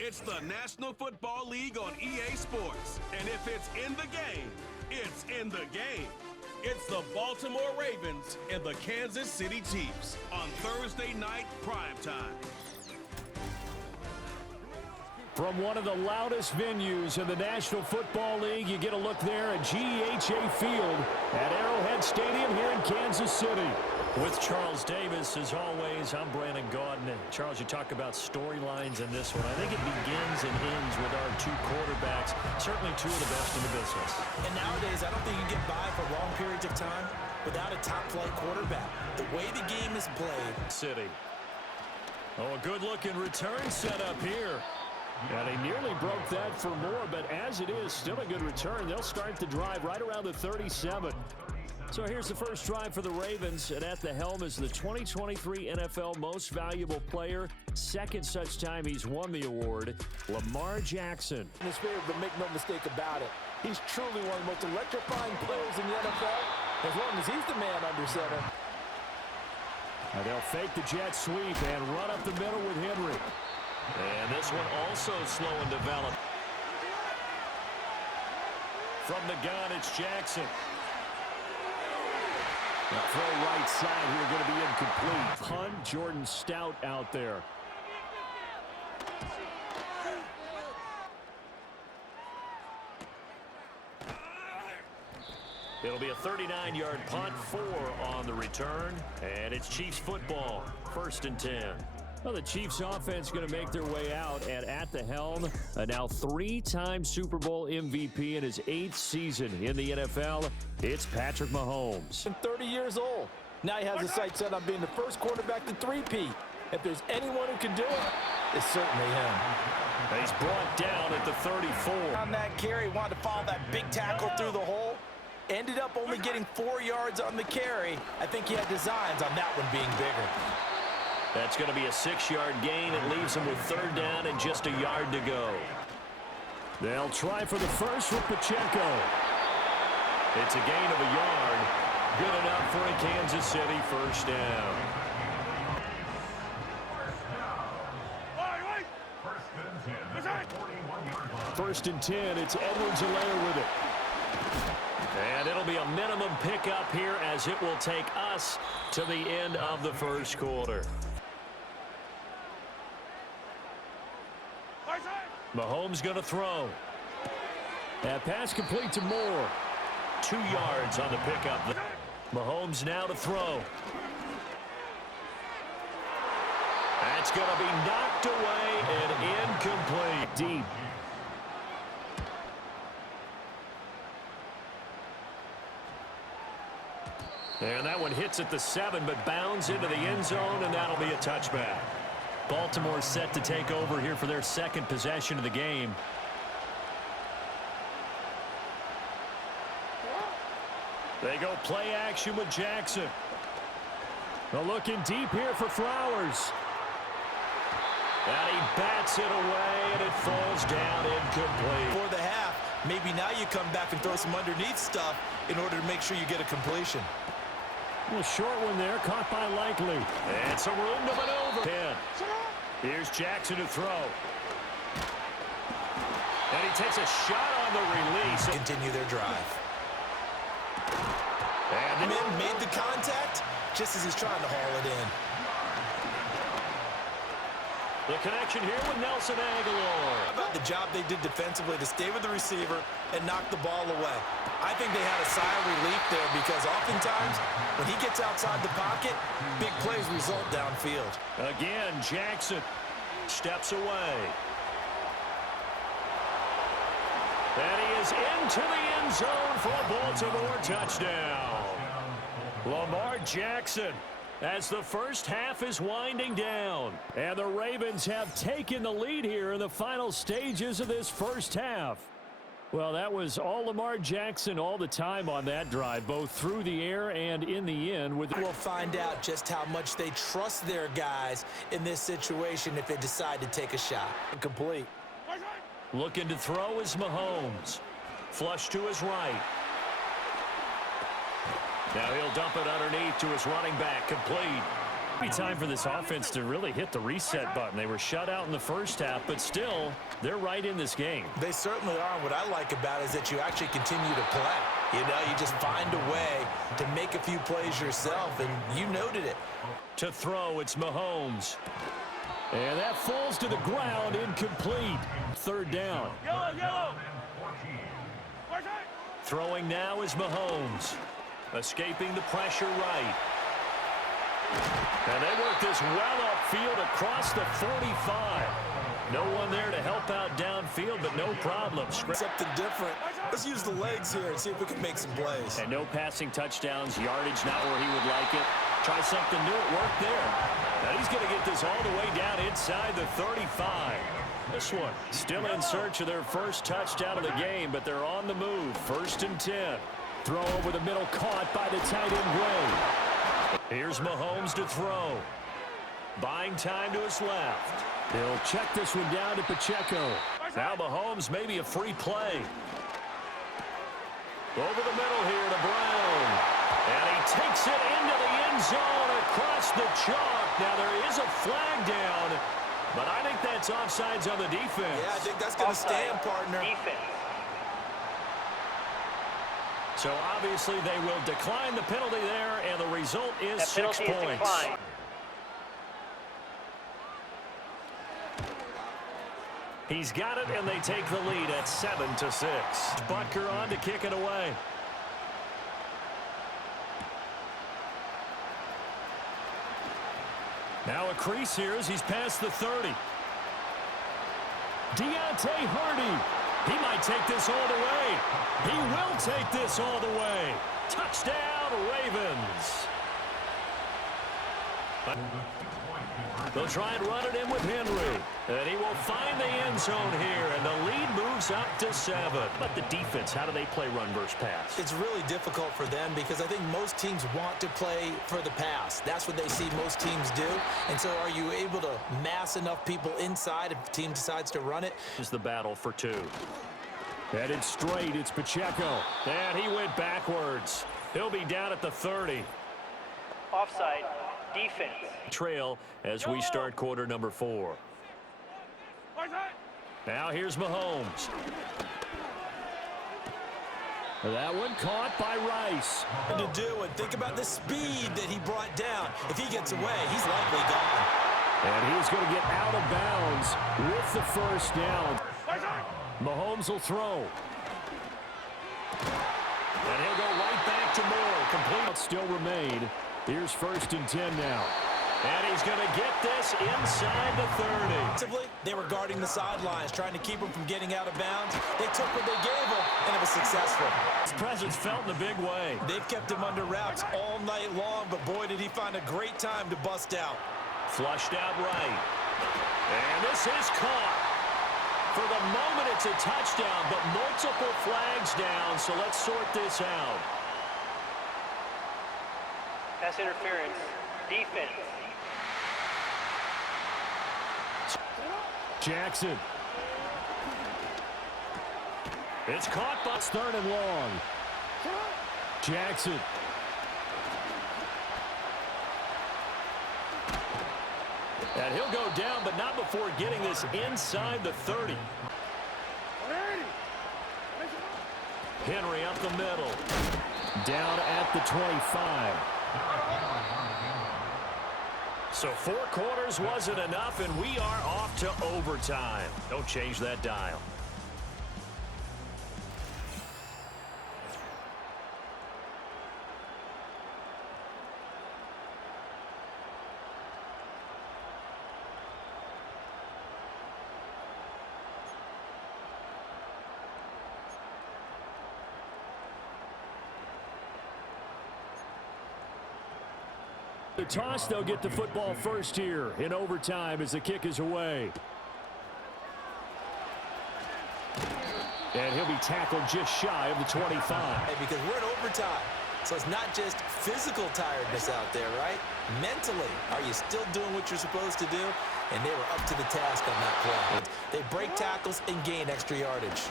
It's the National Football League on EA Sports. And if it's in the game, it's in the game. It's the Baltimore Ravens and the Kansas City Chiefs on Thursday night primetime. From one of the loudest venues in the National Football League, you get a look there at GEHA Field at Arrowhead Stadium here in Kansas City. With Charles Davis, as always, I'm Brandon Gaudin. Charles, you talk about storylines in this one. I think it begins and ends with our two quarterbacks, certainly two of the best in the business. And nowadays, I don't think you get by for long periods of time without a top-flight quarterback. The way the game is played. City. Oh, a good-looking return set up here. And he nearly broke that for more, but as it is, still a good return. They'll start the drive right around the 37. So here's the first drive for the Ravens, and at the helm is the 2023 NFL Most Valuable Player. Second such time he's won the award, Lamar Jackson. In his favor, but make no mistake about it. He's truly one of the most electrifying players in the NFL, as long as he's the man under center. And they'll fake the jet sweep and run up the middle with Henry. And this one also slow in develop. From the gun, it's Jackson. The throw right side here going to be incomplete. Punt, Jordan Stout out there. It'll be a 39-yard punt, 4 on the return, and it's Chiefs football, 1st and 10. Well, the Chiefs offense going to make their way out, and at the helm, a now 3-time Super Bowl MVP in his 8th season in the NFL, it's Patrick Mahomes. 30 years old. Now he has his sights set on being the first quarterback to three-peat. If there's anyone who can do it, it's certainly him. He's brought down at the 34. On that carry, wanted to follow that big tackle through the hole. Ended up only getting 4 yards on the carry. I think he had designs on that one being bigger. That's going to be a 6-yard gain. It leaves him with 3rd down and just a yard to go. They'll try for the first with Pacheco. It's a gain of a yard. Good enough for a Kansas City 1st down. First and 10, it's Edwards-Helaire with it. And it'll be a minimum pickup here as it will take us to the end of the first quarter. Mahomes going to throw. That pass complete to Moore. 2 yards on the pickup. Mahomes now to throw. That's going to be knocked away and incomplete. Deep. And that one hits at the 7, but bounds into the end zone, and that'll be a touchback. Baltimore set to take over here for their second possession of the game. They go play action with Jackson. They're looking deep here for Flowers. And he bats it away, and it falls down incomplete. For the half, maybe now you come back and throw some underneath stuff in order to make sure you get a completion. A short one there, caught by Likely. And some room to maneuver. 10. Here's Jackson to throw. And he takes a shot on the release. Continue their drive. And then made the contact just as he's trying to haul it in. The connection here with Nelson Aguilar. How about the job they did defensively to stay with the receiver and knock the ball away? I think they had a sigh of relief there because oftentimes when he gets outside the pocket, big plays result downfield. Again, Jackson steps away. And he is into the end zone for a Baltimore touchdown. Lamar Jackson, as the first half is winding down. And the Ravens have taken the lead here in the final stages of this first half. Well, that was all Lamar Jackson all the time on that drive, both through the air and in the end. We'll find out just how much they trust their guys in this situation if they decide to take a shot. Complete. Looking to throw is Mahomes. Flush to his right. Now he'll dump it underneath to his running back, complete. Be time for this offense to really hit the reset button. They were shut out in the first half, but still, they're right in this game. They certainly are. And what I like about it is that you actually continue to play. You know, you just find a way to make a few plays yourself, and you noted it. To throw, it's Mahomes. And that falls to the ground, incomplete. Third down. Yellow. Throwing now is Mahomes. Escaping the pressure right. And they work this well upfield across the 45. No one there to help out downfield, but no problem. Something different. Let's use the legs here and see if we can make some plays. And no passing touchdowns, yardage not where he would like it. Try something new, it worked there. Now he's going to get this all the way down inside the 35. This one still in search of their first touchdown of the game, but they're on the move. 1st and 10. Throw over the middle, caught by the tight end Gray. Here's Mahomes to throw. Buying time to his left. He'll check this one down to Pacheco. Now Mahomes, maybe a free play. Over the middle here to Brown. And he takes it into the end zone across the chalk. Now there is a flag down, but I think that's offsides on the defense. Yeah, I think that's going to stand, partner. Defense. So obviously they will decline the penalty there, and the result is 6 points. He's got it, and they take the lead at 7-6. Butker on to kick it away. Now a crease here as he's past the 30. Deontay Hardy. He might take this all the way. He will take this all the way. Touchdown, Ravens. They'll try and run it in with Henry. And he will find the end zone here, and the lead moves up to 7. But the defense, how do they play run versus pass? It's really difficult for them because I think most teams want to play for the pass. That's what they see most teams do. And so are you able to mass enough people inside if the team decides to run it? Is the battle for 2. Headed straight, it's Pacheco. And he went backwards. He'll be down at the 30. Offside. Defense. Trail as we start quarter number 4. Now here's Mahomes. That one caught by Rice. To do and think about the speed that he brought down. If he gets away, he's likely gone. And he's going to get out of bounds with the first down. Mahomes will throw. And he'll go right back to Moore. Complete still remain. Here's 1st and 10 now. And he's going to get this inside the 30. They were guarding the sidelines, trying to keep him from getting out of bounds. They took what they gave him, and it was successful. His presence felt in a big way. They've kept him under wraps all night long, but boy, did he find a great time to bust out. Flushed out right. And this is caught. For the moment, it's a touchdown, but multiple flags down, so let's sort this out. Pass interference. Defense. Jackson. It's caught, but it's 3rd and long. Jackson. And he'll go down, but not before getting this inside the 30. Henry up the middle. Down at the 25. So 4 quarters wasn't enough, and we are off to overtime. Don't change that dial. The toss, they'll get the football first here in overtime as the kick is away. And he'll be tackled just shy of the 25. Hey, because we're in overtime, so it's not just physical tiredness out there, right? Mentally, are you still doing what you're supposed to do? And they were up to the task on that play. They break tackles and gain extra yardage.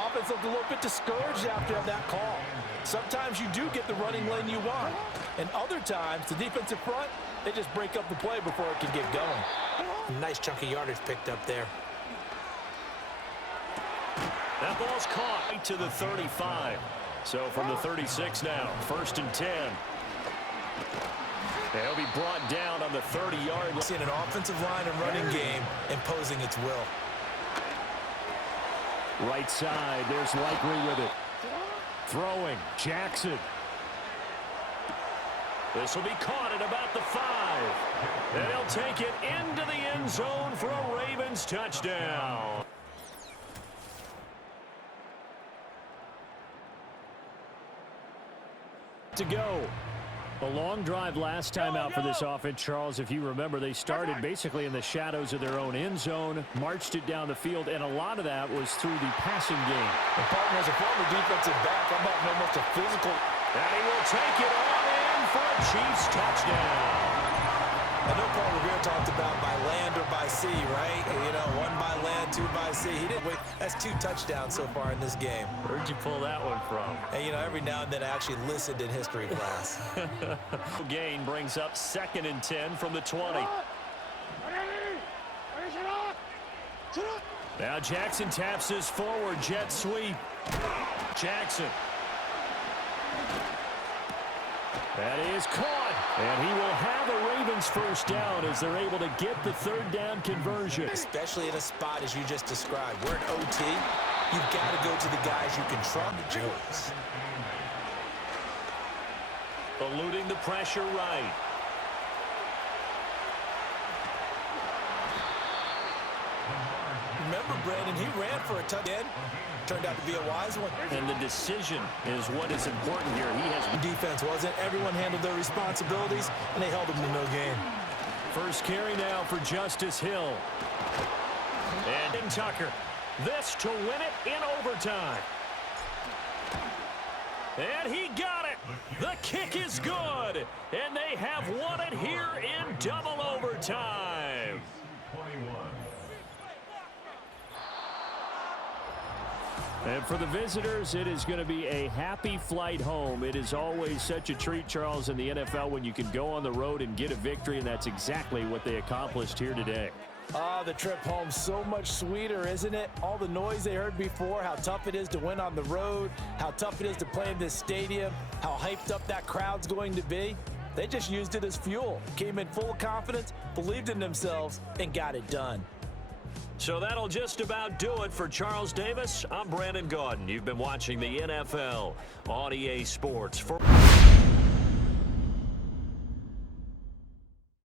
Offense looked a little bit discouraged after that call. Sometimes you do get the running lane you want. And other times, the defensive front, they just break up the play before it can get going. Nice chunk of yardage picked up there. That ball's caught right to the 35. So from the 36 now, 1st and 10. They'll be brought down on the 30-yard line. Seeing an offensive line and running game imposing its will. Right side, there's Likely with it. Throwing, Jackson. This will be caught at about the 5. And he'll take it into the end zone for a Ravens touchdown. To go. A long drive last time out for this offense, Charles. If you remember, they started basically in the shadows of their own end zone, marched it down the field, and a lot of that was through the passing game. The partner is a former defensive back. I'm about almost a physical. And he will take it on in for a Chiefs touchdown. I know Paul Revere talked about by land or by sea, right? You know, 1 by land, 2 by sea. He didn't wait. That's 2 touchdowns so far in this game. Where'd you pull that one from? And, you know, every now and then I actually listened in history class. Gain brings up 2nd and 10 from the 20. Now Jackson taps his forward jet sweep. Jackson. That is caught, and he will have a Ravens first down as they're able to get the 3rd down conversion. Especially in a spot as you just described. We're in OT. You've got to go to the guys you can trust. The Jones. Eluding the pressure right. Remember, Brandon, he ran for a touchdown. Turned out to be a wise one. And the decision is what is important here. He has defense, wasn't. Everyone handled their responsibilities, and they held him to no gain. First carry now for Justice Hill. And Tucker. This to win it in overtime. And he got it. The kick is good. And they have won it here in double overtime. And for the visitors, it is going to be a happy flight home. It is always such a treat, Charles, in the NFL when you can go on the road and get a victory, and that's exactly what they accomplished here today. The trip home so much sweeter, isn't it? All the noise they heard before, how tough it is to win on the road, how tough it is to play in this stadium, how hyped up that crowd's going to be. They just used it as fuel, came in full confidence, believed in themselves, and got it done. So that'll just about do it for Charles Davis. I'm Brandon Gaudin. You've been watching the NFL on EA Sports.